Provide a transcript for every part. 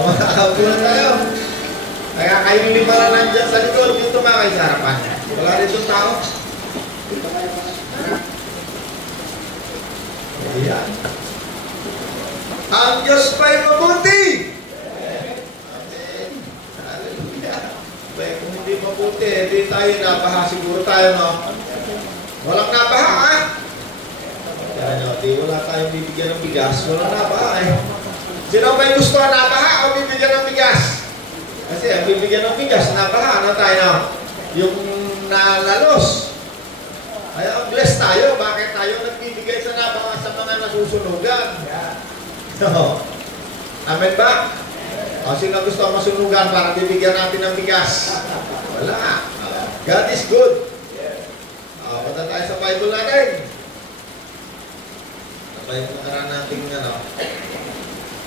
Makakabulan tayo. Kaya kayong lima na nandiyan sa likod, dito mga kayo sa harapan. Wala rin itong tao. Ayan. Ang Diyos pa'y mabuti! Amen. Hallelujah. Kaya kung hindi mabuti, hindi tayo nabaha. Siguro tayo, no? Walang nabaha, ha? Kaya nyo, di wala tayong bibigyan ng bigas. Walang nabaha, eh. Sino may gusto na nabaha o bibigyan ng bigas? Kasi ang bibigyan ng bigas, nabaha na tayo, no? Yung nalalos. Kaya bless tayo. Bakit tayo nagbibigay sa nabaha sa mga nasusunugan? No. Amen ba? O sino gusto masunugan para bibigyan natin ng bigas? Wala. God is good. Punta tayo sa Bible natin. Sabay yung nakaraan natin ano.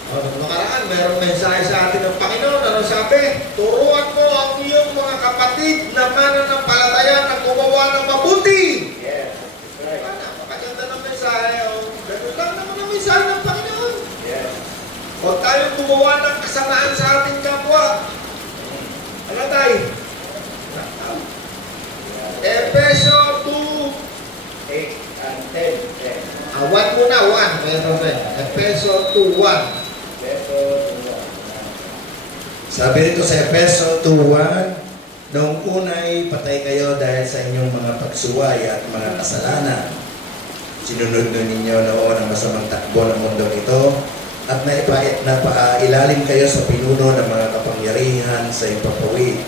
Nung nakaraan, mayroong mensahe sa atin ng Panginoon. Ano sabi? Turuan mo ang iyong mga kapatid na mananampalataya na gumawa ng mabuti. Yes. Right. Napakaganda ng mensahe. Ganun lang naman ang mensahe ng Panginoon. Yes. Huwag tayong gumawa ng kasamaan sa ating kapwa. Ano tayo? Efeso 2:8 and 10. 1 muna, 1. Efeso 2:1. Sabi rito sa Efeso 2:1, noong una'y patay kayo dahil sa inyong mga pagsuway at mga kasalanan. Sinunod ninyo noon ang masamang takbo ng mundo ito at napailalim kayo sa pinuno ng mga kapangyarihan sa ipapawid.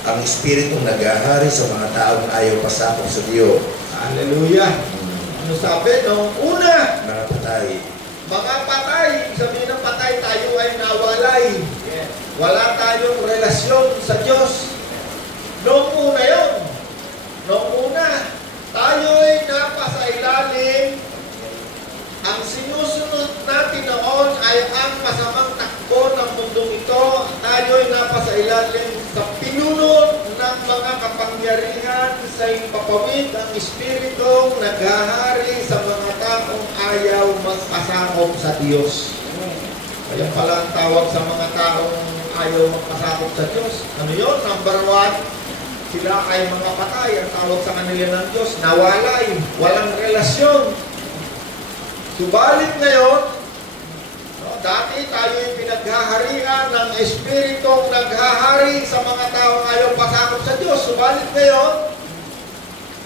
Ang Espiritong naghahari sa mga taong ayaw pasakop sa Diyos. Hallelujah! Ano sabi? Noong una, mga patay. Mga patay. Sabihin ng patay, tayo ay nawalay. Yes. Wala tayong relasyon sa Diyos. Noong una yun. Noong una, tayo ay napasailalim. Ang sinusunod natin noon ay ang masamang takbo ng mundong ito. Tayo ay napasailalim sa pinuno ng mga kapangyarihan sa ipapawid ang Espiritong naghahari sa mga taong ayaw magpasakop sa Diyos. Kaya pala ang tawag sa mga taong ayaw magpasakop sa Diyos. Ano yun? Number 1, sila ay mga patay. Ang tawag sa kanila ng Diyos, nawalay, walang relasyon. Subalit ngayon, dati tayo yung pinaghaharian ng Espiritong naghahari sa mga taong ayaw pasakop sa Diyos. Subalit ngayon,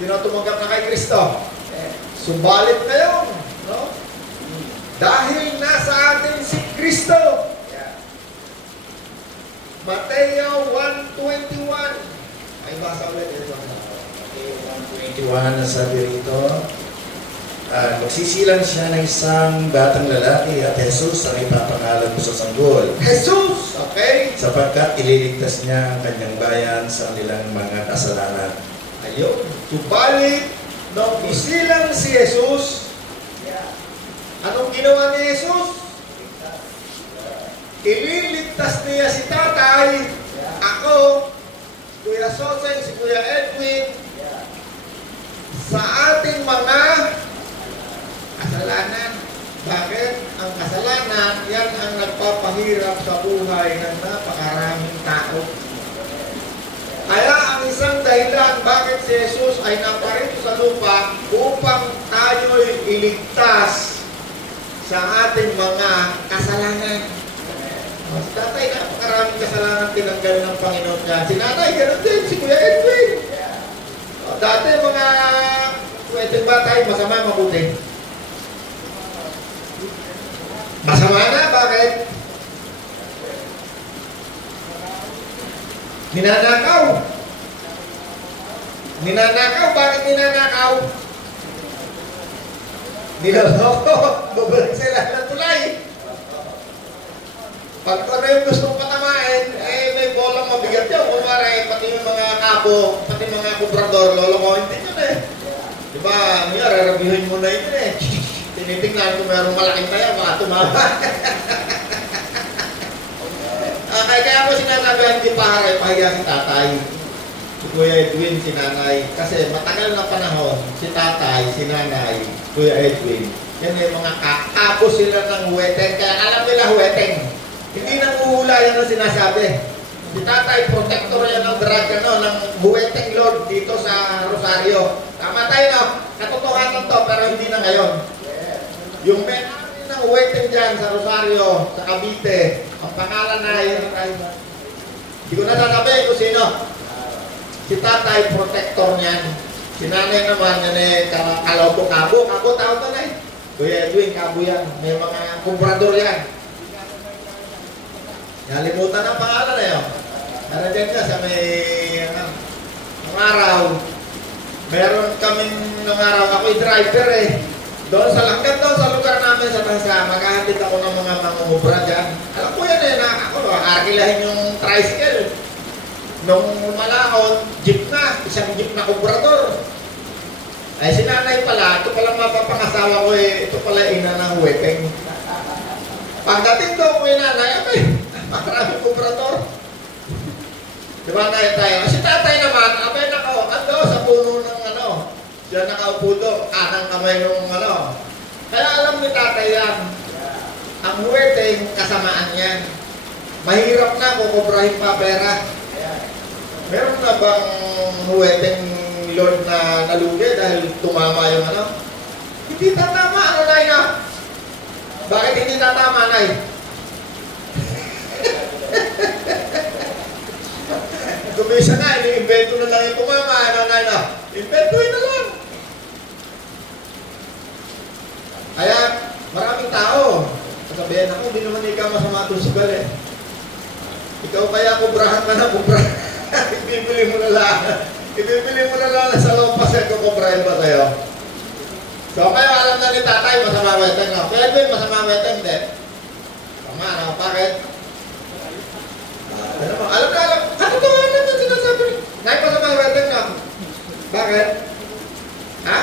sino tumanggap na kay Kristo? Subalit ngayon, no? Dahil nasa atin si Kristo. Mateo 1:21. Ay, basa ulit. Mateo 1:21 na sabi rito, magsisilang siya ng isang batang lalaki at Jesus ang ipapangalan mo sa sanggol. Jesus! Okay? Sapagkat ililigtas niya ang kanyang bayan sa kanilang mga kasalanan. Ayun. Subalit, nung isilang si Jesus, anong ginawa ni Jesus? Ililigtas niya si tatay, ako, Kuya Soseng, si Kuya Edwin, sa ating mga kasalanan. Bakit? Ang kasalanan, yan ang nagpapahirap sa buhay ng napakaraming tao. Kaya ang isang dahilan bakit si Jesus ay naparito sa lupa upang tayo'y iligtas sa ating mga kasalanan. Si tatay, napakaraming kasalanan tinanggal ng Panginoon niya. Si nanay, gano'n din. Si Kuya Edwin. Dati mga pwedeng ba tayo masama, mabuti? Masama na, bakit? Ninanakaw. Ninanakaw, bakit ninanakaw? Niloloko. Bubalik sila ng tulay. Pag ano yung gustong patamain, may bolang mabigat yun. Kumare, pati yung mga kapo, pati mga kubrador, lolokohin din yun eh. Diba, niya, rarabihin mo na yun eh. Tinitingnan kung mayroong malaking tayo, baka tumama. Kaya ko sinasabi, hindi pahiya si tatay. Si Kuya Edwin, si nanay. Kasi matagal na panahon, si tatay, si nanay, Kuya Edwin. Yan yung mga kapo sila ng huweteng. Kaya alam nila huweteng. Hindi nanguhula simula yan ang sinasabi. Si tatay, protector yan ng drug, ng buweteng Lord dito sa Rosario. Tama tayo, no? Katotohanan to, pero hindi na ngayon. Yung may ng buweteng dyan sa Rosario, sa Cavite, ang pangalan na yun, hindi ko na sasabihin kung sino. Si tatay, protector niyan. Si nanay naman, yan kalaw ko kabo. Kabo tawag na eh. Kuya Edwin, kabo yan. May mga kumbrador yan. Nalimutan ang pangalan na yun. Narajan ka sa may ng araw. Meron kaming ng araw. Ako'y driver eh. Doon sa langkat doon sa lugar namin sa Tansa, maghahatid ako ng mga mangungubra dyan. Alam ko yan eh, na ako, arkilahin yung tricycle. Nung malahon, jeep na, isang jeep na kubrador. Ay si nanay pala, ito palang mapapangasawa ko eh, ito pala ina ng weteng. Pagdating doon ko yung nanay, abay, maraming kubrador. Diba tayo? Si tatay naman, abay nako, ando sa puno ng siya nakaupo doon, kanang kamay nung Kaya alam ni tatay yan, ang weteng kasamaan yan. Mahirap na kukubrahin pa pera. Meron na bang weteng Lord na nalugi dahil tumama yung Hindi tatama, nay na? Bakit hindi tatama, nay? Kumisa nga, ini-invento na lang yung tumama, nay na? Inventoy na lang. Kaya, maraming tao. Sasabihin ako, hindi naman ikaw masama itong sugal eh. Ikaw kaya kubrahan ka na, kubrahan. Ibibili mo na lang. Ibibili mo na lang sa lompas at kukubrahin ba sa'yo? So, kaya alam na ni tatay, masama weteng na. Kaya din, masama weteng din. Tama na, bakit? Alam na, alam. Katotohanan na sinasabi. Nay, masama weteng na. Bakit? Ha?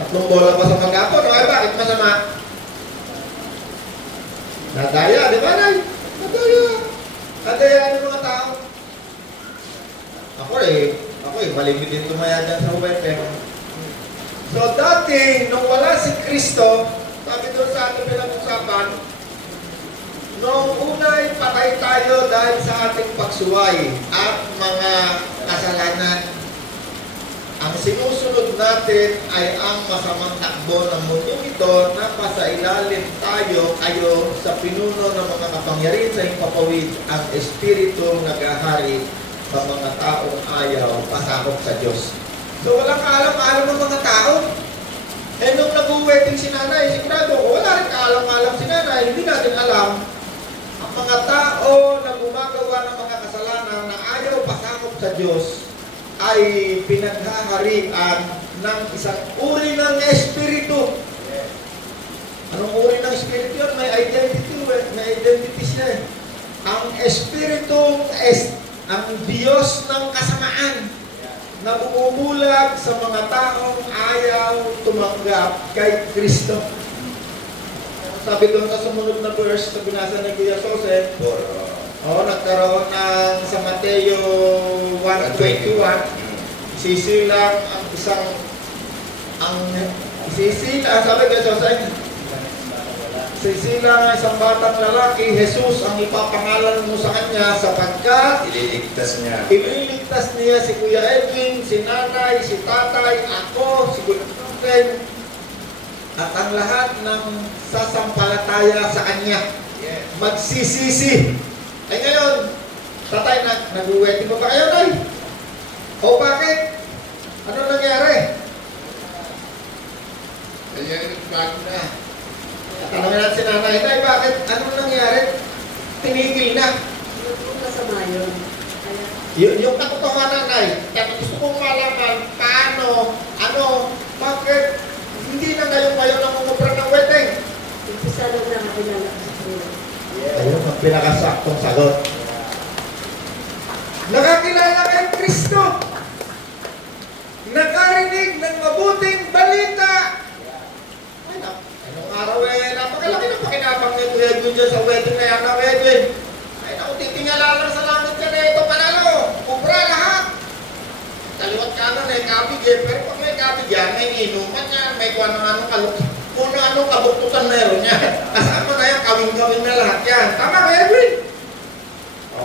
3 bola pa sa maghapon. Ay, bakit masama? Nadaya, di ba, Nay? Nadaya. Nadaya ng mga tao. Ako malimit din tumaya dyan sa weteng. So, dati, nung wala si Kristo, sabi doon sa ating pinag-usapan, nung unay patay tayo dahil sa ating pagsuway at mga kasalanan. Ang sinusunod natin ay ang masamang takbo ng mundong ito na pasailalim tayo kayo sa pinuno ng mga kapangyarihan sa himpapawid ang Espiritong naghahari sa mga taong ayaw pasakop sa Diyos. So walang kaalam-alam ng mga tao. Eh nung nag-uweting si nanay, sigurado ko, wala rin kaalam-alam si nanay, hindi natin alam ang mga tao na gumagawa ng mga kasalanan na ayaw pasakop sa Diyos ay pinaghaharian ng isang uri ng espiritu. Anong uri ng espiritu yun? May identity, may identity siya. Ang espiritong ang Diyos ng kasamaan na bumubulag sa mga taong ayaw tumanggap kay Kristo. Sabi doon sa sumunod na verse na binasa ni Kuya Joseph, nagkaroon ng sa Mateo 1:21, sisilang ang sabi kay Joseph, sisilang ang isang batang lalaki, Jesus ang ipapangalan mo sa kanya sapagkat ililigtas niya si Kuya Edwin, si nanay, si tatay, ako, si Kuya Edwin, at ang lahat ng sasampalataya sa kanya. Magsisisi. Ay ngayon, tatay, nag-uweti mo ba kayo, Nay? O bakit? Ano nangyari? Nangyari bago na. Tanongin natin si nanay, Nay, bakit? Ano nangyari? Tinigil na. Yung masama yun. Yung katotohanan, Nay, kaya gusto kong malaman paano, bakit hindi na ngayon ang umubra ng wedding? Umpisa lang na makilala sa Kristo. Ayun ang pinakasaktong sagot. Nakakilala kay Kristo. Nakarinig ng mabuting balita. Anong araw napakalaki na pakinabang ni Kuya Edwin dyan sa wedding na yan na Edwin. Ay naku, titingala lang sa langit ka na ito panalo. Kubra lahat. Kaliwat ka na, may kabig eh. Pero pag may kabig yan, may inuman yan, may kuha ng kalok. kung anong kabuktutan meron niya. Kasama na yan, kawing-kawing na lahat yan. Tama ba, Edwin?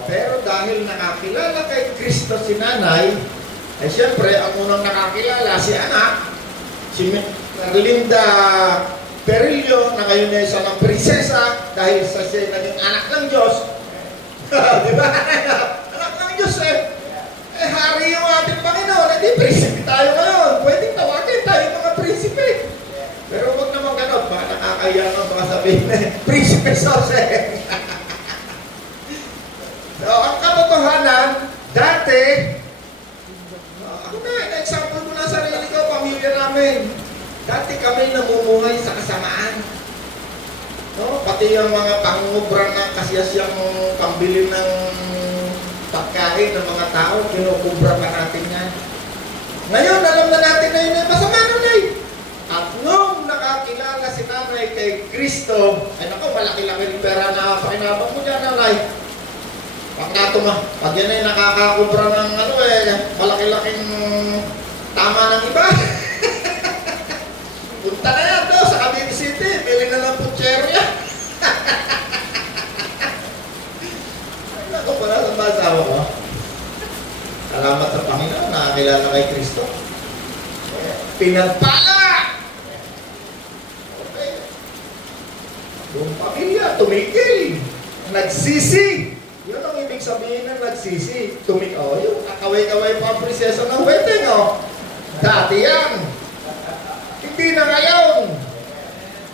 Pero dahil nakakilala kay Kristo si nanay, ay siyempre, ang unang nakakilala si anak, si Linda Perillo, na ngayon ay isa ng prinsesa, dahil sa siya naging anak ng Diyos. Di ba? Anak ng Diyos eh. Hari yung ating Panginoon, hindi prinsipe tayo ngayon. Pwedeng tawagin tayo mga prinsipe. Pero huwag naman ganun, baka nakakaya ng baka sabihin na, Prinsipe Jose. So, ang katotohanan, dati, ako na, example ko na sarili ko, pamilya namin. Dati kami namumuhay sa kasamaan. No? Pati yung mga pangungubran na kasiyasiyang pambili ng pagkain ng mga tao, kinukubra pa natin yan. Ngayon, alam na natin na yun ay masama nanay. At nung nakakilala si nanay kay Kristo, ay naku, malaki-laki ng pera na pakinabang mo dyan, nanay. Pag yan ay nakakakubra ng malaki-laking tama ng iba. Punta na yan doon sa Cavite City, bili na ng putsero yan. Ay naku, pala sa basawa ko. Salamat sa Panginoon, nakakilala kay Kristo. Pinagpala! Okay. Yung pamilya, tumigil. Nagsisi. Yun ang ibig sabihin ng nagsisi. Yung kakaway-kaway pa ang prinsesa ng wedding, Dati yan. Hindi na ngayon.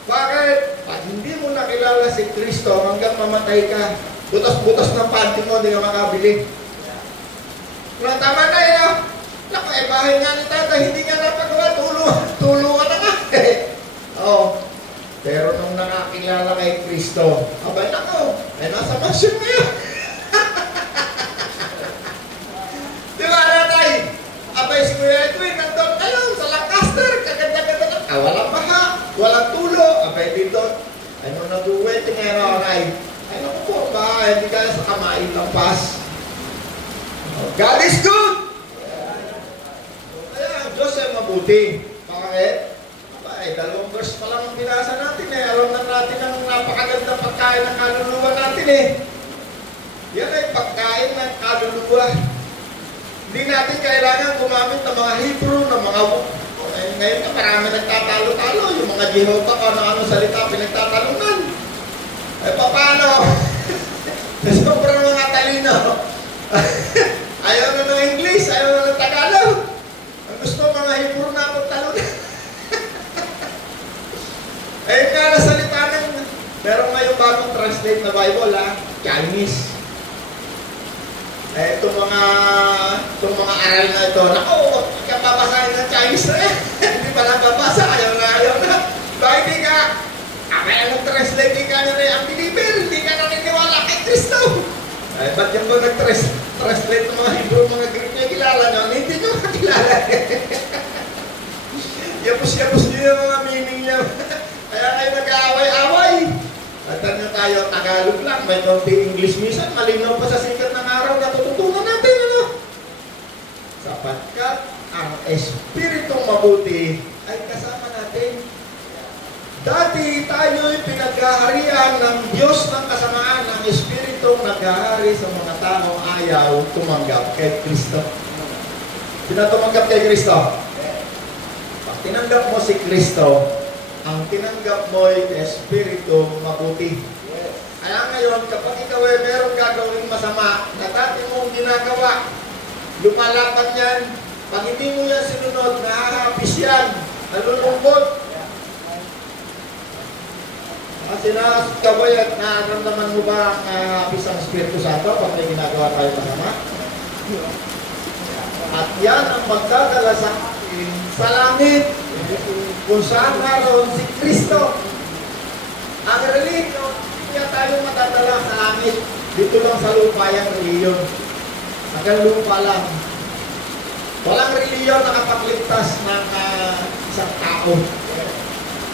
Bakit? Pag hindi mo nakilala si Kristo, hanggang mamatay ka, butas-butas ng panty mo, hindi ka makabili. Kung tama na yun, naku, bahay nga ni Tata, hindi nga napagawa, tulo ka na nga. Pero nung nakakilala kay Kristo, abay naku, ay nasa mansion ngayon. Di ba, nanay? Abay si Kuya Edwin, nandun ngayon sa Lancaster, kaganda-ganda na. Walang baha, walang tulo. Abay dito, ay nung nag-uweting ngayon, ay naku po, hindi kaya sa kamain ng pas. God is good! Kaya ang Diyos ay mabuti. Bakit? Dalawang verse pa lang ang binasa natin Alam na natin ang napakagandang pagkain ng kaluluwa natin Yan ay pagkain ng kaluluwa. Hindi natin kailangan gumamit ng mga Hebrew, ng mga ngayon na marami nagtatalo-talo. Yung mga Jehovah kung ano salita pinagtatalunan. Paano? Sobrang mga talino. Ayaw na ng English, ayaw na ng Tagalog. Ang gusto mga Hebrew na akong talunan. Ayun nga na salita ng meron ngayong bagong translate na Bible, Chinese. Itong mga aral na ito, naku, ikapapasahin ng Chinese na hindi pa lang babasa, ayaw na. Bakit hindi ka, kaya nag-translate ka na ang believer, hindi ka naniniwala kay Kristo. Ba't yung ba nag-translate ng mga Hebrew, mga Greek niya kilala nyo? Hindi nyo kakilala. Yapos-yapos nyo yung mga meaning niya. Kaya kayo nag-aaway-aaway. At ano tayo, Tagalog lang, may konti English minsan, malinaw pa sa sikat ng araw na tututunan natin, Sapagkat ang Espiritong mabuti ay kasama natin. Dati tayo'y pinaghaharian ng Diyos ng kasamaan, ng Espiritong naghahari sa mga taong ayaw tumanggap kay Kristo. Sino tumanggap kay Kristo? Pag tinanggap mo si Kristo, ang tinanggap mo ay Espiritu mabuti. Kaya ngayon, kapag ikaw ay meron gagawing masama na dati mong ginagawa, lumalapat yan. Pag hindi mo yan sinunod, nahahapis yan, nalulungkot. Kasi nakakaway at nakaramdaman mo ba ang nahahapis ang Espiritu Santo pag may ginagawa tayo masama? At yan ang magdadala sa atin sa langit. Kung saan naroon si Kristo. Ang reliyon, hindi tayo matadala sa langit. Dito lang sa lupa yung reliyon. Hanggang lupa lang. Walang reliyon nakapagligtas ng isang tao.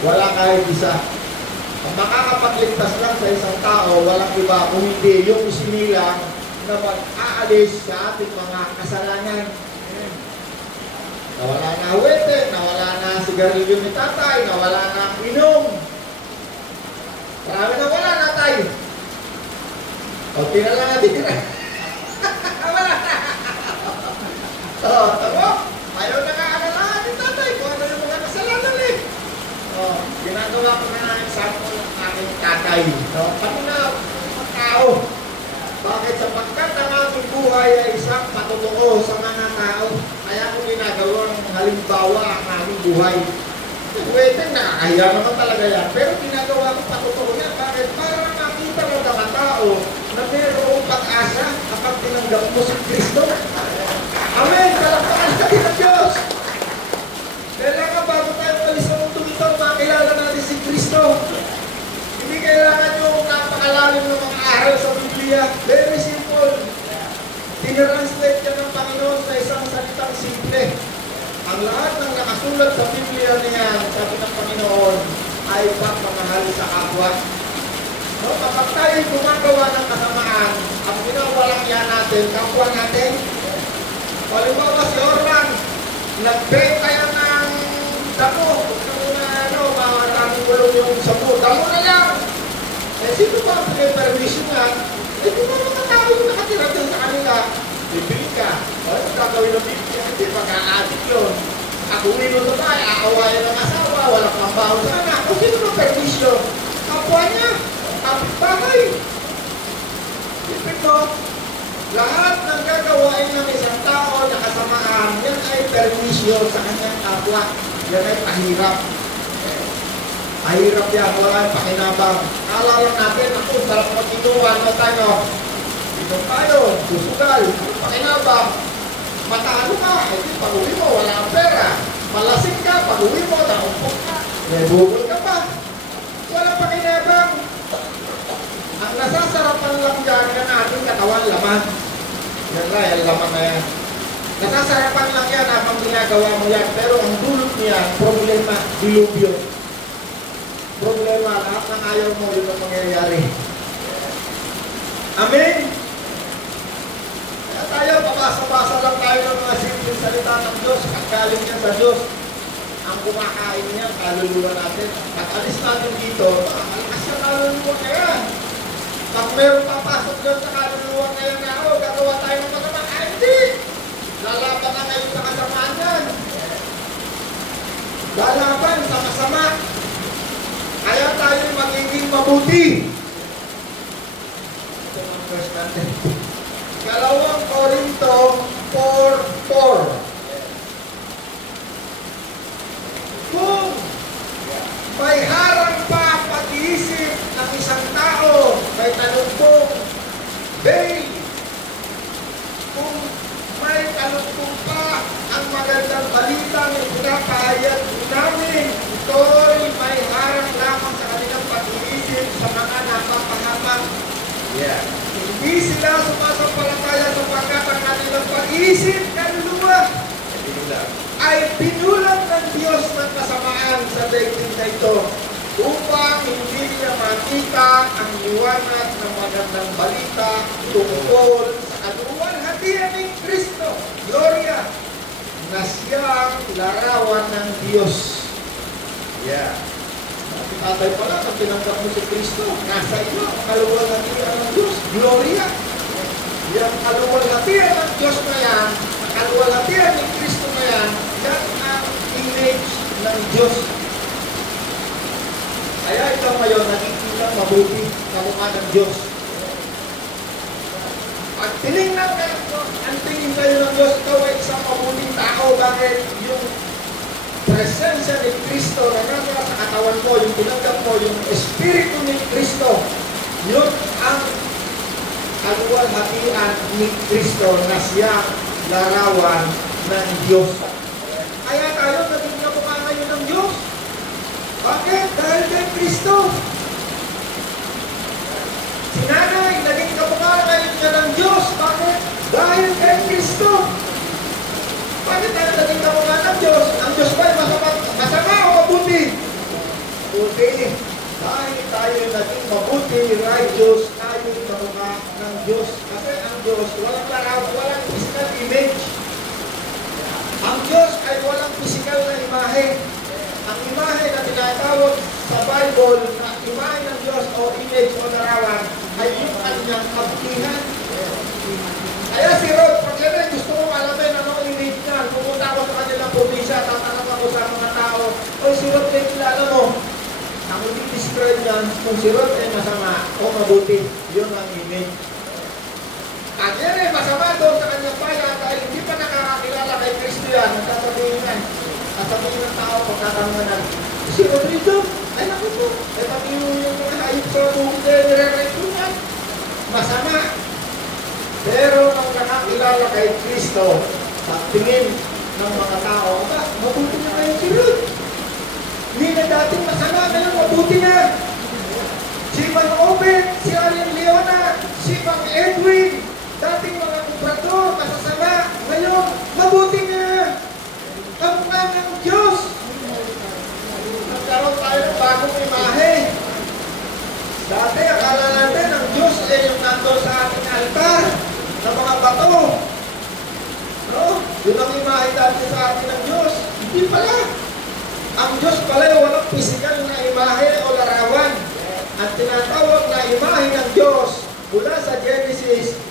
Wala kahit isa. Ang makakapagligtas lang sa isang tao, walang iba kung hindi yung isinilang na mag-aalis sa ating mga kasalanan. Nawala na awete, nawala na sigarilyo ni tatay, nawala na ang inom. Marami na wala na tayo. Kunti na lang natin tira. Wala na. Tamo, ayaw na kaagalahan ni tatay kung ano yung mga kasalanan eh. Ginagawa ko na ng example ng aking tatay. Kami na mga tao. Bakit? Sapagkat ang aking buhay ay isang patotoo sa mga tao. Kaya ko ginagawa ng halimbawa ang aming buhay. Pwede, nakakahiya naman talaga yan. Pero ginagawa ko patotoo yan. Bakit? Para makita ng mga tao na mayroong pag-asa kapag tinanggap mo si Kristo. Amen! Palakpakan natin ang Diyos! Kailangan bago tayo malis sa mundo ito, makilala natin si Kristo. Hindi kailangan yung napakalalim ng mga aral sa Biblia. Very simple. Tinranslate yan ng Panginoon sa isang salitang simple. Ang lahat ng nakasulat sa Biblia niya, sabi ng Panginoon, ay pagmamahal sa kapwa. No, kapag tayo gumagawa ng kasamaan, ang ginawalang yan natin, kapwa natin. Halimbawa si Orban, nagbenta yan ng damo. Maraming gulong yung damo. Damo na lang. Eh, sino ba ang permission nga? Eh, kung mga tao yung nakatira doon sa kanila, bibili ka. O, gagawin ng bibili. Hindi, pag-a-addict yun. Ako uwin mo tayo, aawayan ng asawa, walang pambaho sa anak. O, sino ba permission? Kapwa niya. Kapit-bagay. Ipin mo, lahat ng gagawain ng isang tao na kasamaan, yan ay permission sa kanyang kapwa. Yan ay pahirap. Mahirap yan, wala yung pakinabang. Alala natin, ako, sarap mag-inuwan na tayo. Inom tayo, susugal, pakinabang. Matalo ka, hindi, pag-uwi mo, wala ang pera. Malasing ka, pag-uwi mo, naumpok ka. May bugol ka pa. Wala pakinabang. Ang nasasarapan lang dyan yan ating katawan, laman. Yan na, yan laman na yan. Nasasarapan lang yan habang ginagawa mo yan. Pero ang dulot niya, problema, dilubyo. Problema, lahat ng ayaw mo, yun ang mangyayari. Amen? Kaya tayo, pabasa-basa lang tayo ng mga simpleng salita ng Diyos. Pagkaling niya sa Diyos, ang kumakain niya, kaluluwa natin. At alis natin dito, makakalakas na kaluluwa kaya. Pag meron papasok doon sa kaluluwa kaya na, gagawa tayo ng masama. Ay, hindi! Lalaban na ngayon sa kasamaan yan. Lalaban sa masama. Kaya tayo magiging mabuti. Ito ang verse natin. 2 Korinto 4:4. Kung may harang pa pag-iisip ng isang tao, may talumpong bail. Kung may talumpong pa ang magandang balita na ipinapahayag namin, ito'y may harang lamang sa kanilang pag-iisip sa mga napapahamak. Yeah. Hindi sila sumasampalataya sapagkat ang kanilang pag-iisip, kaluluwa, ay pinulat ng Diyos ng kasamaan sa daigdig na ito upang hindi niya makita ang liwanag ng magandang balita tungkol sa kaluwalhatian ni Kristo, Gloria, na siyang larawan ng Diyos. Yeah. Si tatay pala, pag tinanggap mo si Kristo, nasa iyo ang kaluwalhatian ng Diyos, Gloria. Yung kaluwalhatian ng Diyos na yan, ang kaluwalhatian ni Kristo na yan, yan ang image ng Diyos. Kaya ikaw ngayon, nakikita mabuti kamukha ng Diyos. Pag tinignan ka, ang tingin sa'yo ng Diyos, ikaw ay isang mabuting tao. Bakit? Yung presensya ni Kristo na nasa sa katawan mo, yung tinanggap mo, yung Espiritu ni Kristo, yun ang kaluwalhatian ni Kristo na siyang larawan ng Diyos. Kaya tayo naging kamukha ngayon ng Diyos. Bakit? Dahil kay Kristo. Si nanay, naging kamukha ngayon niya ng Diyos. Bakit? Dahil kay Kristo. Bakit tayo naging kamukha ng Diyos? Ang Diyos ba ay masama o mabuti? Mabuti. Dahil tayo naging mabuti, righteous, tayo kamukha ng Diyos. Kasi ang Diyos, walang laraw, walang physical image. Ang Diyos ay walang Bible na imahe ng Diyos o image o larawan ay yung kanyang kabutihan. Kaya si Rod, pag yan gusto kong alamin anong image niya, pumunta ako sa kanilang probinsya, tatanong ako sa mga tao, o si Rod ay kilala mo. Ang i-describe niyan kung si Rod ay masama o mabuti, yun ang image. At yan ay masama doon sa kanyang bayan dahil hindi pa nakakakilala kay Kristo yan, nagsasabihin yan. Sasabihin ng tao, pagkatanungan si Rodrigo, ay naku po, ay pati yung mga hayop sa bukid ay nire-retunan. Masama. Pero ang nakakilala kay Kristo, sa tingin ng mga tao, mabuti na kayo si Rod. Hindi na dating masama, ngayon mabuti na. Si Mang Obed, si Alin Leona, si Mang Edwin, dating mga kumprador, masasama, ngayon mabuti na. Kamukha ng Diyos. Nagkaroon tayo ng bagong imahe. Dati, akala natin ang Diyos ay yung nandun sa ating altar ng mga bato. No? Yun ang imahe dati sa atin ng Diyos. Hindi pala. Ang Diyos pala ay walang physical na imahe o larawan. Ang tinatawag na imahe ng Diyos mula sa Genesis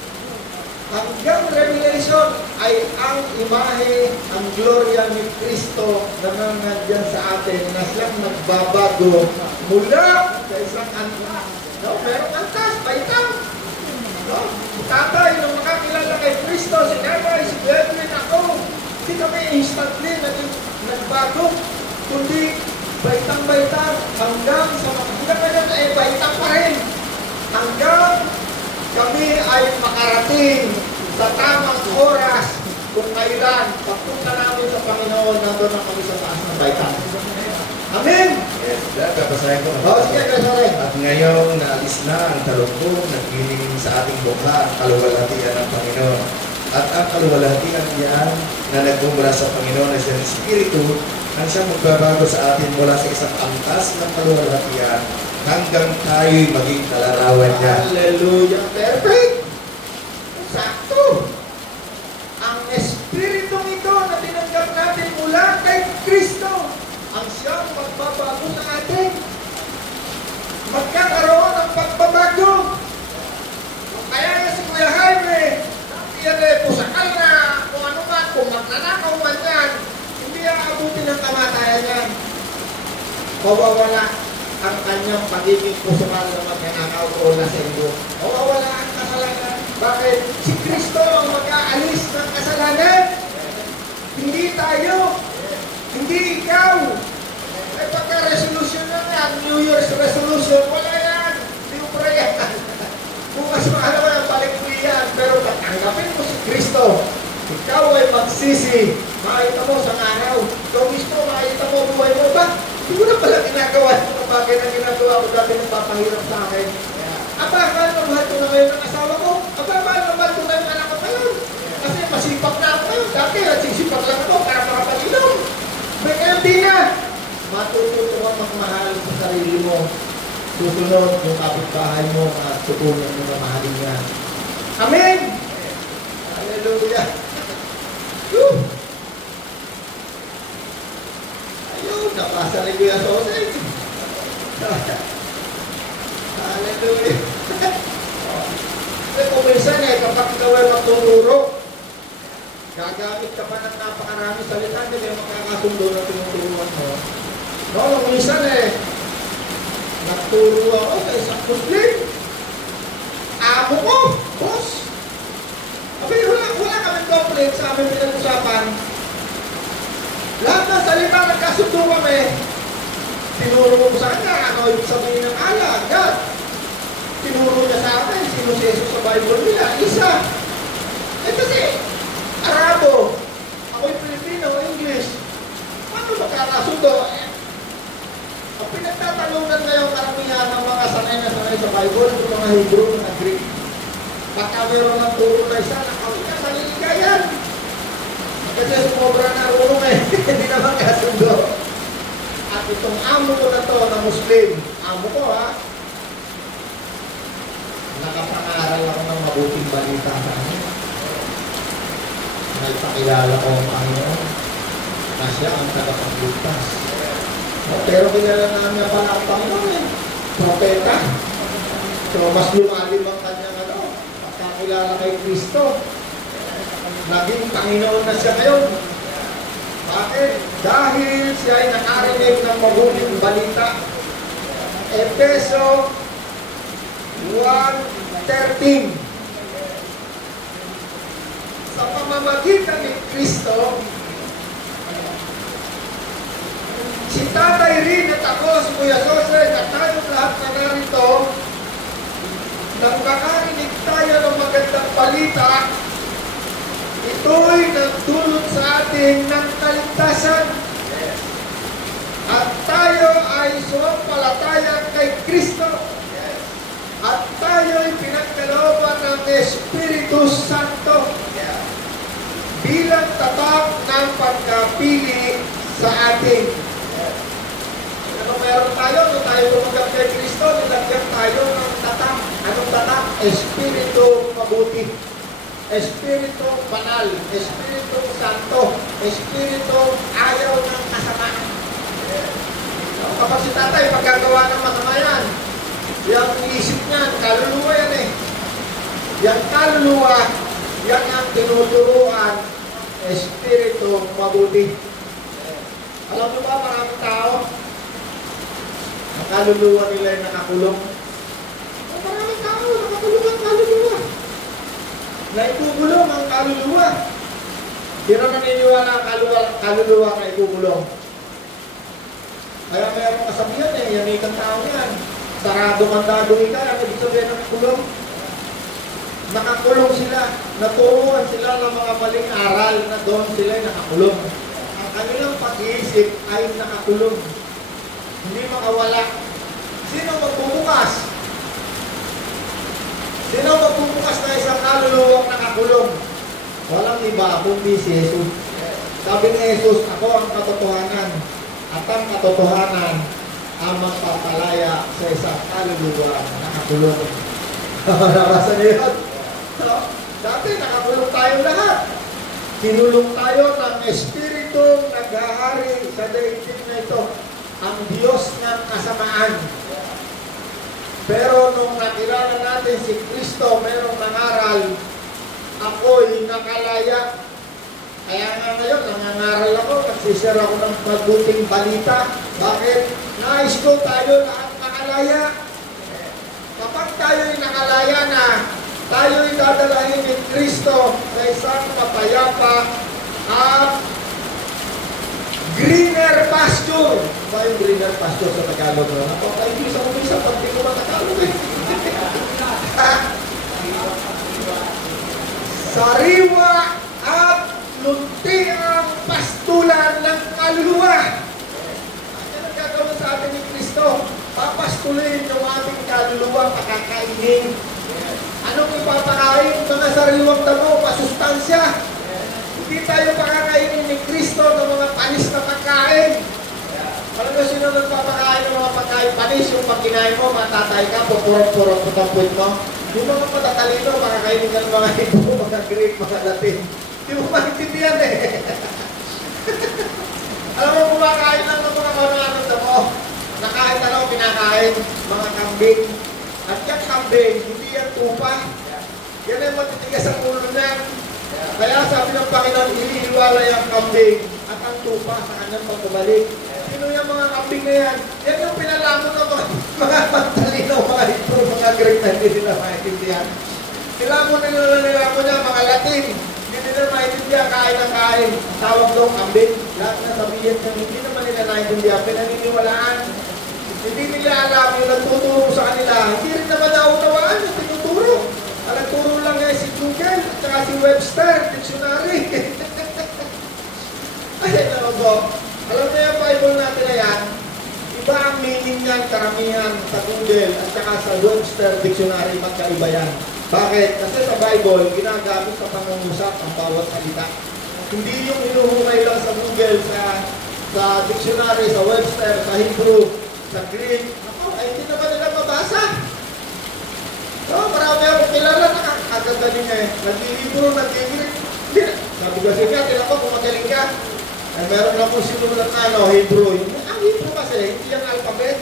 hanggang Revelation ay ang imahe, ang gloria ni Kristo na nandiyan sa atin na siyang nagbabago mula sa isang antas. No? Merong antas, baitang. No? Si tatay, nung makakilala kay Kristo, si nanay, si Edwin, ako, hindi kami instantly nagbago, kundi baitang-baitang hanggang sa hanggang ngayon ay baitang pa rin. Hanggang kami ay makarating sa tamang oras kung kailan pagpunta namin sa Panginoon, nandun na kami sa taas ng baitang. Amen? Yes, babasahin ko. Sige, babasahin. At ngayong naalis na ang talukbong, naggiling sa ating mukha ang kaluwalhatian ng Panginoon. At ang kaluwalhatian niyan na nagmumula sa Panginoon ay siyang Espiritu, ang siyang magbabago sa atin mula sa isang angkas ng kaluwalhatian hanggang tayo'y maging kalarawan niya. Hallelujah! Perfect! Sakto! Ang Espiritu ito na tinanggap natin mula kay Kristo ang siyang magbabago sa atin. Magkakaroon ng pagbabago. Kaya nga si Kuya Jaime, yan ay pusakal na kung ano man, kung magnanakaw man yan, hindi aabutin ng kamatayan yan. Mawawala ang kanyang pagiging pusakal na magnanakaw o nasa iyo. Mawawala ang kasalanan. Bakit? Si Kristo ang mag-aalis ng kasalanan. Hindi tayo. Hindi ikaw. Ay pagka-resolution na yan, New Year's resolution, wala yan. Hindi mo pala yan. Bukas mahalaman ang balik mo yan. Pero tatanggapin mo si Kristo. Ikaw ay magsisi. Makita mo sa araw. Ikaw mismo, makita mo buhay mo ba? Hindi ko na pala ginagawa yung mga bagay na ginagawa ko dati nagpapahirap sa akin. Aba, mahal na mahal ko na ngayon ang asawa ko. Aba, mahal na mahal ko na yung anak ko ngayon. Kasi masipag na ako ngayon. Dati, nagsisipag lang ako para makapag-inom. Kaya hindi na. Matututo kang magmahal sa sarili mo. Susunod yung kapitbahay mo at tutunan mo na mahalin niya. Amen! Hallelujah! Woo! Ayun, napasa rin ko yung sausage. Hallelujah! Kasi kung minsan kapag ikaw ay magtuturo, gagamit ka pa ng napakarami salita, hindi kayo makakasundo na tinuturuan mo. No, nung minsan nagturo ako sa isang Muslim. Amo ko, boss. Abay, wala kami complaint sa aming pinag-usapan. Lahat ng salita nagkasundo kami. Tinuro ko sa kanya, ano ibig sabihin ng Allah, God. Tinuro niya sa akin, sino si Jesus sa Bible nila, isa. Kasi, Arabo, ako'y Pilipino, English. Paano magkakasundo? Ang pinagtatanungan ngayon karamihan ng mga sanay na sanay sa Bible, yung mga Hebrew, mga Greek. Baka meron ng turo na isa, nakawin ka sa liligayan. Kasi sumobra na rulong hindi naman kasundo. At itong amo ko na to, na Muslim, amo ko ha, nakapangaral ako ng mabuting balita sa akin. Nagpakilala ko ang Panginoon na siya ang tagapagligtas. Pero kilala namin na pala ang Panginoon eh. Propeta. So, mas lumalim ang kanyang pagkakilala kay Kristo. Naging Panginoon na siya ngayon. Bakit? Dahil siya ay nakarinig ng mabuting balita. Efeso 1:13. Sa pamamagitan ni Kristo, si Tatay Rin at ako, si Kuya Jose, at tayong lahat na narito, nang makarinig tayo ng magandang balita, ito'y nagdulot sa atin ng kaligtasan. At tayo ay sumampalataya kay Kristo. At tayo'y pinagkalooban ng Espiritu Santo bilang tatak ng pagkapili sa atin. Ano meron tayo? Kung tayo tumanggap kay Kristo, nilagyan tayo ng tatak. Anong tatak? Espiritu mabuti. Espiritu banal. Espiritu Santo. Espiritu ayaw ng kasamaan. Kapag si tatay magagawa ng masama yan, yung isip niyan, kaluluwa yan eh. Yung kaluluwa, yan ang tinuturuan, Espiritu mabuti. Alam mo ba, maraming tao, ang kaluluwa nila ay nakakulong. Maraming tao, nakakulong ang kaluluwa. Naikukulong ang kaluluwa. Sino naniniwala ang kaluluwa na ikukulong? Kaya mayroong kasabihan eh, yan ikang tao yan. Sarado kang dagawin ka, ang ibig sabihin ng kulong. Nakakulong sila, naturuan sila ng mga maling aral na doon sila nakakulong. Ang kanilang pag-iisip ay nakakulong. Hindi makawala. Sino magbubukas? Sino magbubukas na isang kaluluwang nakakulong? Walang iba kundi si Jesus. Sabi ni Jesus, ako ang katotohanan at ang katotohanan ang magpapalaya sa isang kaluluwa na nakakulong. Nabasa niyo yun? Dati nakakulong tayo lahat. Kinulong tayo ng Espiritu naghahari sa daigdig na ito, ang Diyos ng kasamaan. Pero nung nakilala natin si Kristo, merong nangaral, ako'y nakalaya. Kaya nga ngayon, nangangaral ako, nagsishare ako ng mabuting balita. Bakit? Nais ko tayo lahat nakalaya. Kapag tayo'y nakalaya na, tayo'y dadalahin ni Kristo sa isang mapayapa at greener pasture. Ba yung greener pasture sa Tagalog? Napapay-bisa-umisa pag di ko matagalog eh. Sariwa at luntiang pastulan ng kaluluwa. Ano ang gagawin sa atin ni Kristo? Papastuloyin yung ating kaluluwa, pakakainin. Anong ipapakain? Mga sariwang damo, pasustansya. Hindi tayo pakakainin ni Kristo ng mga panis na pagkain. Alam mo sino nagpapakain ng mga pagkain panis? Yung pag kinain mo, matatay ka, pupurong-purong putang-puit mo. Yung mga patatalino, pakakainin ka ng mga Hebrew, mga Greek, mga Latin. Hindi mo maintindihan eh. Alam mo, kumakain lang ng mga ano-ano damo. Nakain na kinakain, mga kambing. At yung kambing, hindi yan tupa. Yan ay matitigas ang ulo niyan. Kaya sabi ng Panginoon, inihiwalay ang kambing at ang tupa sa kanyang pagbabalik. Sino yung mga kambing na yan? Yan yung pinalamon ng mga pagtalino, mga Hebrew, mga Greek na hindi nila maintindihan. Nilamon niya, mga Latin. Hindi nila maintindihan, kain ang kain. Tawag daw kambing. Lahat na sabihin niya, hindi naman nila naintindihan. Pinaniniwalaan. Hindi nila alam yung nagtuturo sa kanila. Hindi rin naman naunawaan yung tinuturo. Ang nagturo lang eh si Google at saka si Webster, dictionary. Ayan na ako. Alam mo yung Bible natin na yan, iba ang meaning niyan, karamihan sa Google at saka sa Webster dictionary, magkaiba yan. Bakit? Kasi sa Bible, ginagamit sa pangungusap ang bawat salita. Hindi yung inuhungay lang sa Google, sa dictionary, sa Webster, sa Hebrew, sa Greek. Ako, ay hindi naman nila mabasa. So, marami akong kilala na kagagaling eh. Nag-Hebrew, nag-Greek. Sabi ko siya, tila ko kung magaling ka. Ay, meron akong sinulat na Hebrew. Ang Hebrew kasi, hindi yung alphabet.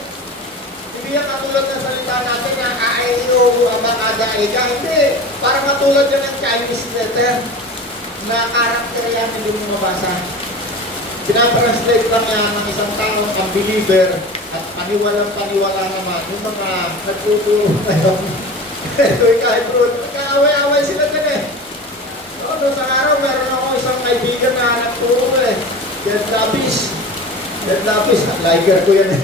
Hindi yung katulad ng salita natin na A-I-O, Abakada-Ega. Hindi. Parang katulad yan ng Chinese letter na karakter yan hindi mo mabasa. Pinatranslate lang yan ng isang tao, ang believer, at paniwalang-paniwala naman yung mga nagtuturo ngayon. Ito yung kahibro. Nagkaaway-away sila din eh. Noong sa araw, meron ako isang kaibigan na nagturo eh. Dead Lapis. Dead Lapis. Liker ko yan eh.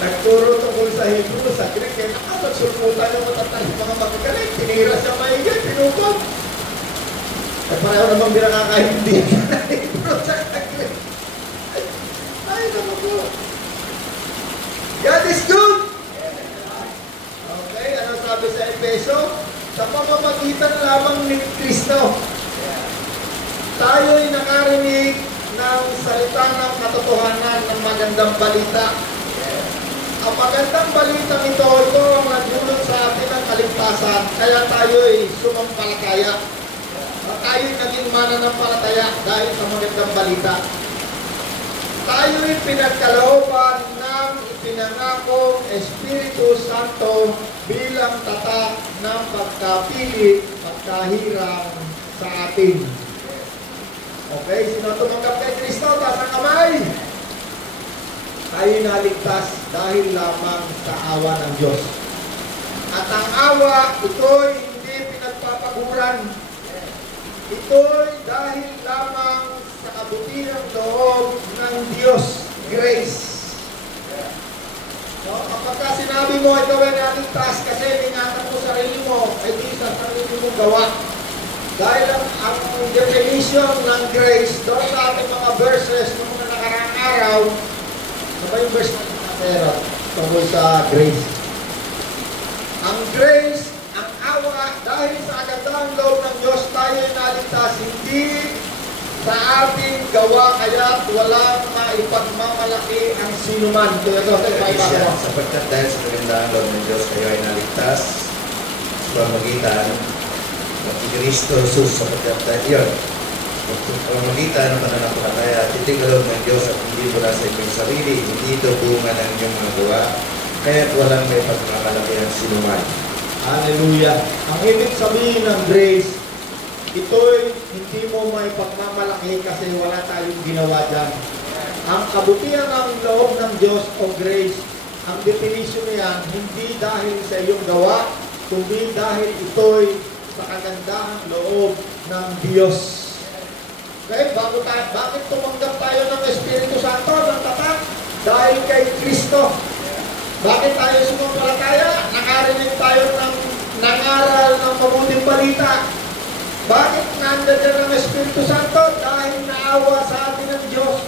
Nagturo tungkol sa Hebrew, sa Greek, kaya nakapagsulputan yung matatalik mga magagaling. Tinira siya maigay, pinukot. Eh pareho naman binakakaindi na Hebrew sa Greek. Ay, naman po. God is good! Okay, ano sabi sa Efeso? Sa pamamagitan lamang ni Kristo, tayo'y nakarinig ng salita ng katotohanan ng magandang balita. Ang magandang balita ito ang nagdulot sa atin ng kaligtasan, kaya tayo'y sumampalataya. Tayo'y naging mananampalataya dahil sa magandang balita. Tayo'y pinagkalooban ng ipinangakong Espiritu Santo bilang tatak ng pagkapili at kahirang sa atin. Okay, sino tumanggap kay Kristo? Taas ang kamay! Tayo naligtas dahil lamang sa awa ng Diyos. At ang awa, ito'y hindi pinagpapaguran. Ito'y dahil lamang sa kabutihang loob ng Diyos, grace. So, kapag sinabi mo, ikaw ay naligtas kasi ingatan mo sarili mo, ay di sa sarili mong gawa. Dahil ang definition ng grace, doon sa ating mga verses ng mga nakaraang araw, ano ba yung verse natin nakasera tungkol sa grace? Ang grace, ang awa, dahil sa agandang loob ng Diyos, tayo ay naligtas, hindi sa ating gawa, kaya walang maipagmamalaki ang sinuman. Ito, sapagkat dahil sa kagandang loob ng Diyos, kayo ay naligtas sa pamamagitan ng Kristo Jesus, sapagkat dahil yun, pamamagitan ng pananampalataya at itingalog ng Diyos at hindi mula sa inyong sarili, hindi ito bunga ng inyong mga gawa, kaya walang may pagmamalaki ang sinuman. Hallelujah! Ang ibig sabihin ng grace, ito'y hindi mo may pagmamalaki kasi wala tayong ginawa dyan. Ang kabutihan ng loob ng Diyos o grace, ang definition niyan, hindi dahil sa iyong gawa, kundi dahil ito'y sa kagandahang loob ng Diyos. Okay, bakit tumanggap tayo ng Espiritu Santo, ng tatak? Dahil kay Kristo. Bakit tayo sumampalataya? Nakarinig tayo ng nangaral ng mabuting balita. Bakit nandiyan ng Espiritu Santo? Dahil naawa sa atin ng Diyos.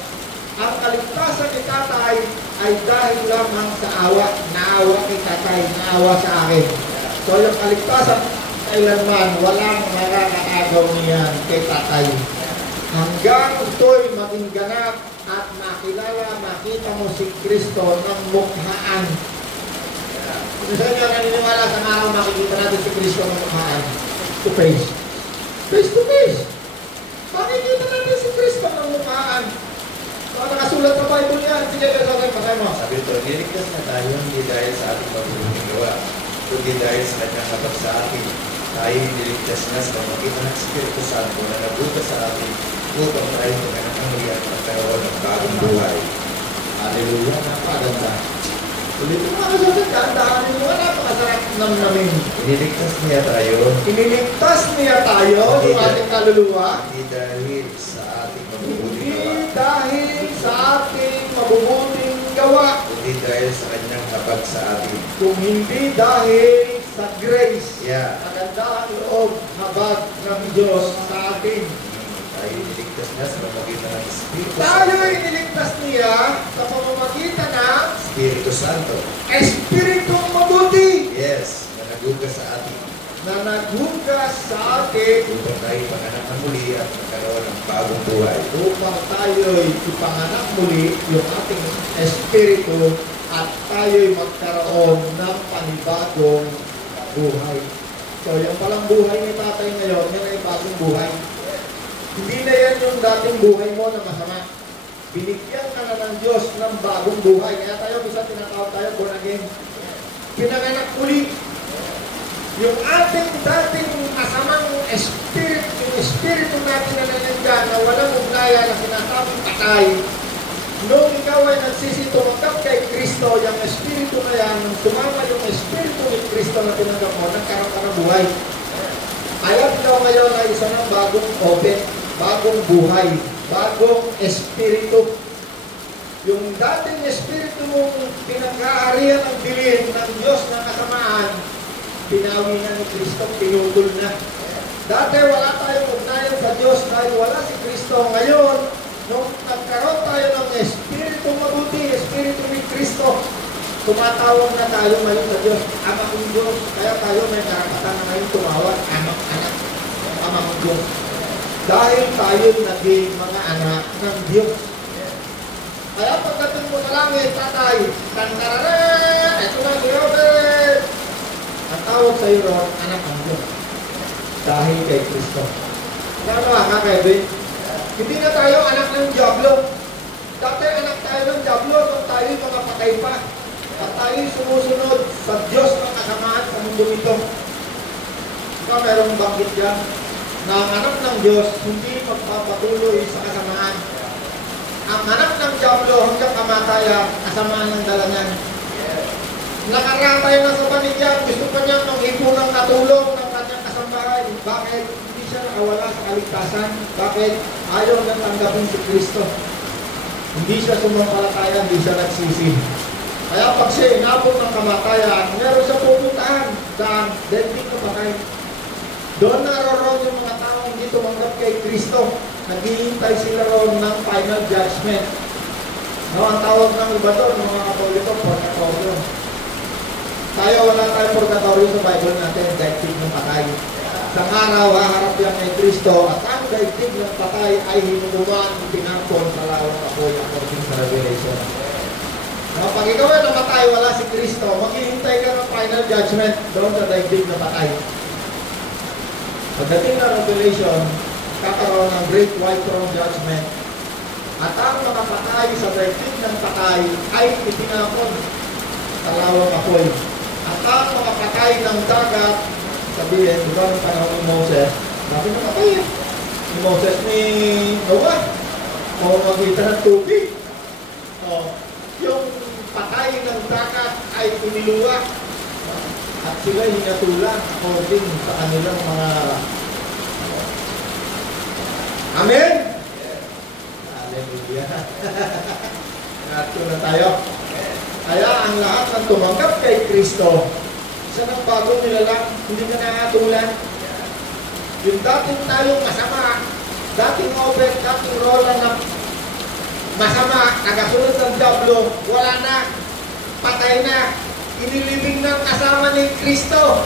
Ang kaligtasan ni Tatay ay dahil lamang sa awa. Naawa ni Tatay, naawa sa akin. So yung kaligtasan, kailanman, walang makakaagaw niyan kay Tatay. Hanggang ito'y maging ganap at makita mo si Kristo ng mukhaan. Kung sa inyo naniniwala sa araw makikita natin si Kristo ng mukhaan. To face. Face to face. Makikita natin si Kristo ng mukhaan. So, nakasulat sa Bible yan. Sige, pasay mo. Sabi ito, niligtas na tayo hindi dahil sa ating mabuting gawa, kundi dahil sa kanyang habag sa atin. Tayo niligtas na sa pamamagitan ng Espiritu Santo na nabutas sa atin upang tayo magkakangli at magkaroon ng bagong buhay. Hallelujah. Napaganda. Ulit mo mga kasagot, dahan-dahanin mo, napakasarap namin. Iniligtas niya tayo. Iniligtas niya tayo ng ating kaluluwa. Hindi dahil sa ating mabubuting gawa. Hindi dahil sa ating mabubuting gawa. Hindi dahil sa kanyang habag sa atin. Kung hindi dahil sa grace. Yeah. Magandang loob, habag ng Diyos sa atin. Tayo iniligtas niya sa pamamagitan ng Espiritu Tayo Santo. iniligtas niya sa pamamagitan ng Espiritu Santo. Espiritong mabuti Yes, na nagugas sa atin. na naghugas sa atin Upang tayo panganak na muli at magkaroon ng bagong buhay. upang tayo'y ipanganak muli yung ating espiritu at tayo'y magkaroon ng panibagong buhay. So, yung palang buhay ni Tatay ngayon, yan ay bagong buhay. Hindi na yan yung dating buhay mo na masama. Binigyan ka na ng Diyos ng bagong buhay. Kaya tayo, bisa tinatawag tayo, born again. Pinanganak uli. Yung ating dating masamang espiritu, yung espiritu natin na nandiyan na walang ugnaya na sinasabing patay, nung ikaw ay nagsisitumagkap kay Kristo, yung espiritu na yan, nung tumama yung espiritu ni Kristo na tinanggap mo, nagkaroon ka ng buhay. Ayaw ikaw ngayon ay isa ng bagong open, bagong buhay, bagong espiritu. Yung dating espiritu mong pinag-aarihan ng bilin ng Diyos na kasamaan, pinawi na ni Kristo, pinutol na. Dati wala tayong ugnayan sa Diyos dahil wala si Kristo. Ngayon, nung nagkaroon tayo ng espiritu mabuti, espiritu ni Kristo, tumatawag na tayo ngayon sa Diyos, Ama kong Diyos. Kaya tayo may karapatan na ngayon tumawag, anak, Ama kong Diyos. Dahil tayo naging mga anak ng Diyos. Kaya pagdating mo sa langit, tatay, tantarara, ito na si Robert. Ang tawag sa iyo ron, anak ng Diyos. Dahil kay Kristo. Kaya ka, Kevin? Hindi na tayo anak ng Diablo. Dati anak tayo ng Diablo nung tayo mga patay pa. At tayo sumusunod sa Diyos ng kasamaan sa mundo ito. Ikaw merong banggit dyan na ang anak ng Diyos hindi magpapatuloy sa kasamaan. Ang anak ng Diablo hanggang kamatayan, kasamaan ng dalangan. Nakaratay na sa panigyan, gusto pa niya ng ipunang katulong ng kanyang kasambahay. Bakit? Hindi siya nakawala sa kaligtasan. Bakit? Ayaw na tanggapin si Kristo. Hindi siya sumampalataya, hindi siya nagsisi. Kaya pag siya inabot ng kamatayan, meron siya pupuntahan saan? Daigdig na patay. Doon naroon yung mga taong hindi tumanggap kay Kristo. Naghihintay sila roon ng final judgment. No, ang tawag ng iba doon, ng mga Katoliko, purgatorio. Tayo, wala tayong purgatorio sa Bible natin, daigdig ng patay. Sa araw, haharap yan kay Kristo, at ang daigdig ng patay ay hinunuman, pinangkon sa lawang apoy according sa Revelation. No, pag ikaw ay namatay, wala si Kristo, maghihintay ka ng final judgment doon sa daigdig na patay. Pagdating ng Revelation, kakaroon ng Great White Throne Judgment. At ang mga patay sa daigdig ng patay ay itinapon sa lawang apoy. At ang mga patay ng dagat, sabihin, di ba ng panahon ni Moses, sabi na patay ni Moses ni Noah, o magitan ng tubig. O, yung patay ng dagat ay iniluwak at sila hinatulan according sa kanilang mga Amen? Hallelujah. Nato na tayo. Kaya ang lahat ng tumanggap kay Kristo, isa ng bagong nilalang, hindi ka nakatulan. Yung dating tayong masama, dating open, dating rola na masama, nagasunod ng Diablo, wala na, patay na, inilibing ng kasama ni Kristo.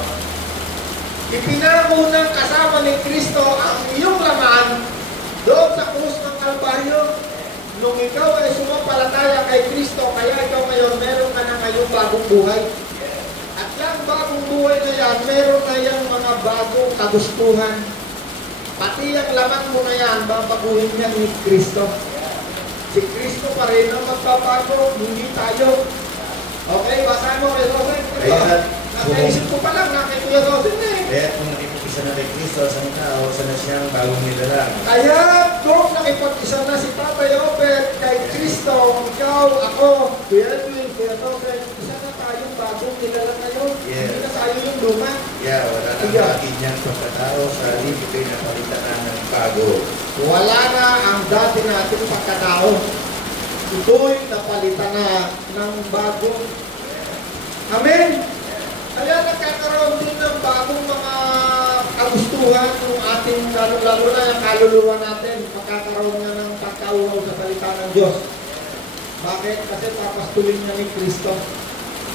Ipinako ng kasama ni Kristo ang iyong laman doon sa krus ng Kalbaryo. Nung ikaw ay sumampalataya kay Kristo, kaya ikaw ngayon, meron ka na ngayong bagong buhay. At yung bagong buhay na yan, meron na yung mga bagong kagustuhan. Pati yung laman mo na yan, babaguhin niya ni Kristo. Si Kristo pa rin ang magbabago, hindi tayo. Okay, basahin mo kay Rosen. Nakaisip ko pa lang, nakikuya Rosen eh. Kaya kung nakipag-isa na kay Kristo sa mga tao, sana siyang bagong nilalang. Kaya kung nakipag-isa na si Tatay Opet kay Kristo, ikaw, ako, Kuya Edwin, Kuya Rosen, isa na tayong bagong nilalang ngayon. Yeah. Hindi na tayo yung luma. Yeah, wala nang bakit niyang pagkatao sa halip ito'y napalitan ng bago. Wala na ang dati nating pagkatao. Ito'y napalitan na ng bagong. Amen? Kaya nagkakaroon din ng bagong mga kagustuhan ng ating, lalo na yung kaluluwa natin, magkakaroon na ng pagkauhaw sa salita ng Diyos. Bakit? Kasi papastulin niya ni Kristo.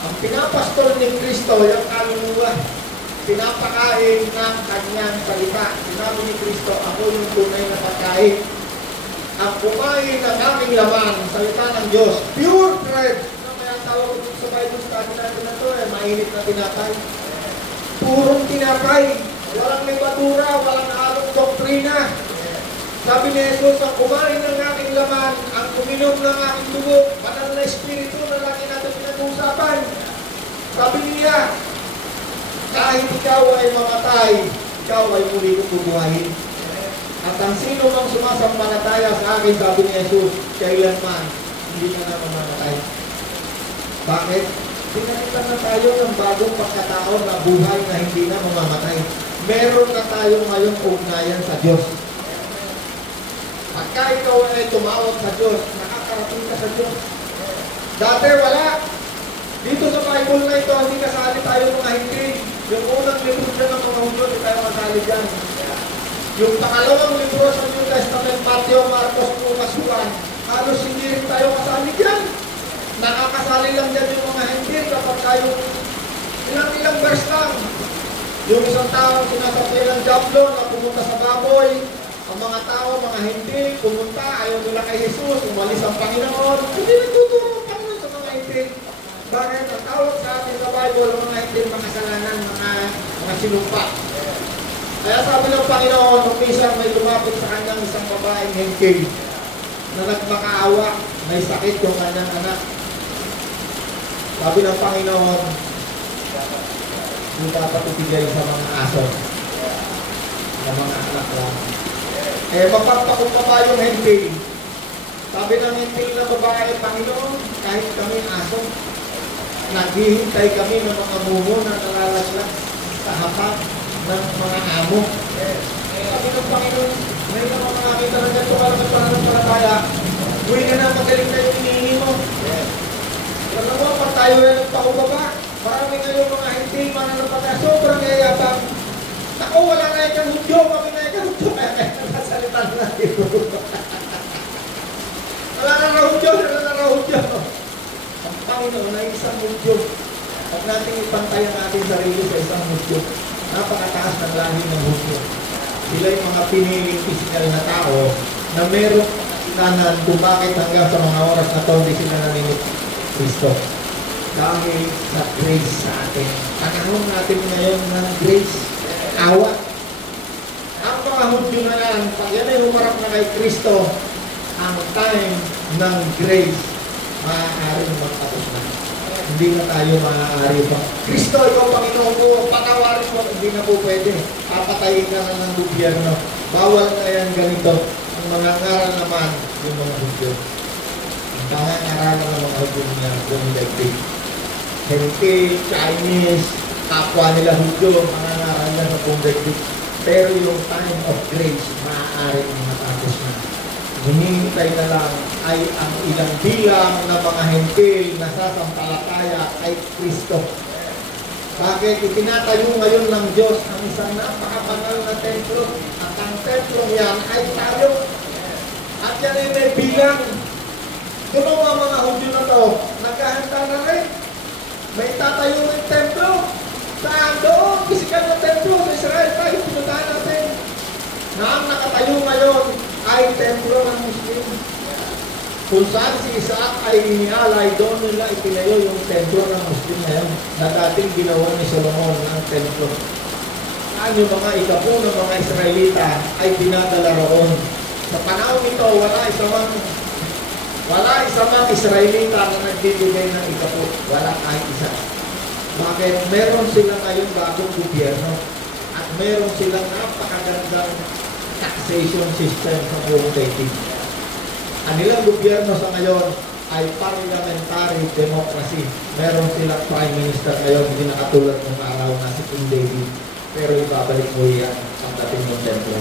Ang pinapastol ni Kristo, yung kaluluwa, pinapakain ng kanyang salita. Sinabi ni Kristo, ako yung tunay na pagkain. Ang kumain ng aming laman, salita ng Diyos, pure bread. Ano kaya tawag ko sa Bible study natin na ito mainit na tinapay. Purong tinapay. Walang libadura, walang halong doktrina. Sabi ni Jesus, ang kumain ng aking laman, ang uminom ng aking dugo, banal na espiritu na lagi natin pinag-uusapan. Sabi niya, kahit ikaw ay mamatay, ikaw ay muli kong bubuhayin. At ang sino mang sumasampalataya sa akin, sabi ni Jesus, kailanman hindi ka na mamamatay. Bakit? Pinalitan na tayo ng bagong pagkataon na buhay na hindi na mamamatay. Meron na tayo ngayong ugnayan sa Diyos. Pagka ikaw ay tumawag sa Diyos, nakakarating ka sa Diyos. Dati wala. Dito sa Bible na ito, hindi kasali tayo mga hindi. Yung unang libro dyan ng mga Hudyo, hindi tayo kasali dyan. Yung pangalawang libro sa New Testament, Matthew, Marcos, Lucas, Juan, halos hindi rin tayo kasali dyan. Nakakasali lang dyan yung mga hindi kapag tayo ilang verse lang. Yung isang tao sinasabi ng Diablo na pumunta sa baboy, ang mga tao, mga hindi, pumunta, ayaw nila kay Jesus, umalis ang Panginoon. Hindi nagtuturo ang Panginoon sa mga hindi. Bakit? Ang tawag sa atin sa Bible, ang mga hindi, mga kasalanan, mga sinumpa. Kaya sabi ng Panginoon, nung minsan may lumapit sa kanyang isang babaeng hengking na nagmakaawa, may sakit yung kanyang anak. Sabi ng Panginoon, hindi dapat ibigay sa mga aso, sa mga anak lang. Mapagpakupa ba yung hengking? Sabi ng hengking na babae, Panginoon, kahit kami aso, naghihintay kami ng mga mumo na nalalaglag sa hapag ng mga amo. Sabi ng Panginoon, ngayon naman makakita na dyan, tumalang at pananampalataya, huwi ka na, magaling na yung hinihingi mo. Alam mo, pag tayo ay nagpakubaba, marami ngayon mga hindi mananampalataya, sobrang yayabang. Ako, wala na yung Hudyo, kami na yung Hudyo, kaya nakasalita na natin. Wala na Hudyo, wala na Hudyo. Ang Panginoon ay isang Hudyo. Huwag natin ipantay ang ating sarili sa isang Hudyo. Napakataas ng lahi ng Hudyo. Sila yung mga piniling physical na tao na meron kanan kung bakit hanggang sa mga oras na ito hindi sila naninip Kristo. Dahil sa grace sa atin. Panahon natin ngayon ng grace. Awa. Ang mga Hudyo na yan, pag yan ay humarap na kay Kristo, ang time ng grace, maaaring magtapos na. Hindi na tayo maaari pa. Kristo, ikaw Panginoon ko, patawarin mo, hindi na po pwede. Papatayin ka na ng gobyerno. Bawal na yan ganito. Ang mga ngaral naman, yung mga Hudyo. Ang mga ngaral ng mga Hudyo niya, yung electric. Hindi, Chinese, kapwa nila Hudyo, mga ngaral na ng electric. Pero yung time of grace, maaaring matapos na. Hinihintay na lang ay ang ilang bilang na mga hentil na sasampalataya kay Kristo. Bakit? Itinatayo ngayon ng Diyos ang isang napakabanal na templo at ang templo yan ay tayo. At yan ay may bilang. Doon ang mga Hudyo na to, naghahanda na rin. May tatayo ng templo. Saan doon? Pisikal na templo sa Israel tayo pinuntahan natin. Na ang nakatayo ngayon ay templo ng Muslim. Kung saan si Isaac ay inialay, doon nila itinayo yung templo ng Muslim ngayon na dating ginawa ni Solomon ng templo. Saan yung mga ikapo ng mga Israelita ay dinadala roon. Sa panahon nito, wala isa mang Israelita na nagbibigay ng ikapo. Wala kahit isa. Bakit? Meron sila ngayong bagong gobyerno at meron silang napakagandang taxation system sa buong dating. Ang ilang gobyerno sa ngayon ay parliamentary democracy. Meron silang prime minister ngayon, hindi nakatulad ng araw na si King David. Pero ibabalik mo yan ang dating ng templo.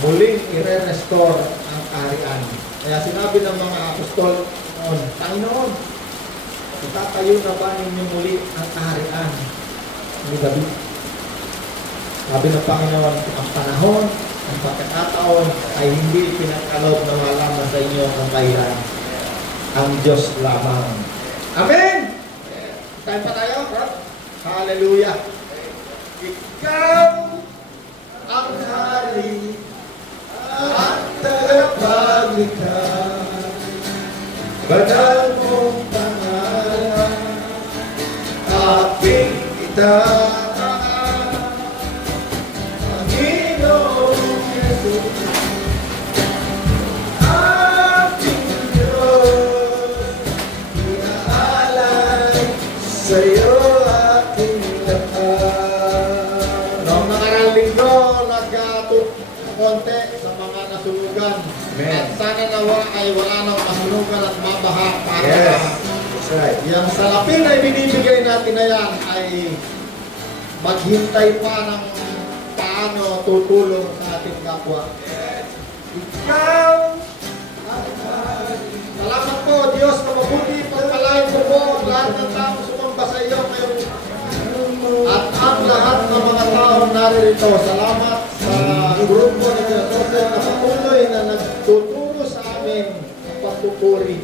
Muling i-restore ang kaharian. Kaya sinabi ng mga apostol noon, Panginoon, itatayo na ba ninyo muli ang kaharian ni David? Sabi ng Panginoon, ang panahon, ang pagkakataon ay hindi pinagkaloob na malaman sa inyo ang kailan. Ang Diyos lamang. Amen! Tayo pa tayo, bro? Hallelujah! Ikaw ang hari at tagapaglikha. Banal mong pangalan, aking itaas. Panginoong Jesus, sa'yo aking lahat. Noong nakarang linggo, nagkatok konti sa mga nasunugan. Amen. At sana nawa ay wala nang masunugan at mabaha para Yes, that's right. yung salapin na binibigay natin na yan ay maghintay pa ng paano tutulong sa ating kapwa. Ikaw, salamat po Diyos na mabuti, pagpalain mo po ang lahat ng taong sumamba sa iyo ngayong at ang lahat ng mga taong naririto. Salamat sa grupo ni Diyos na patuloy na nagtuturo sa amin ng pagpupuri.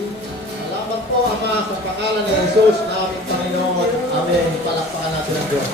Salamat po Ama sa pangalan ni Jesus na aming Panginoon. Amen. Palakpakan natin ang Diyos.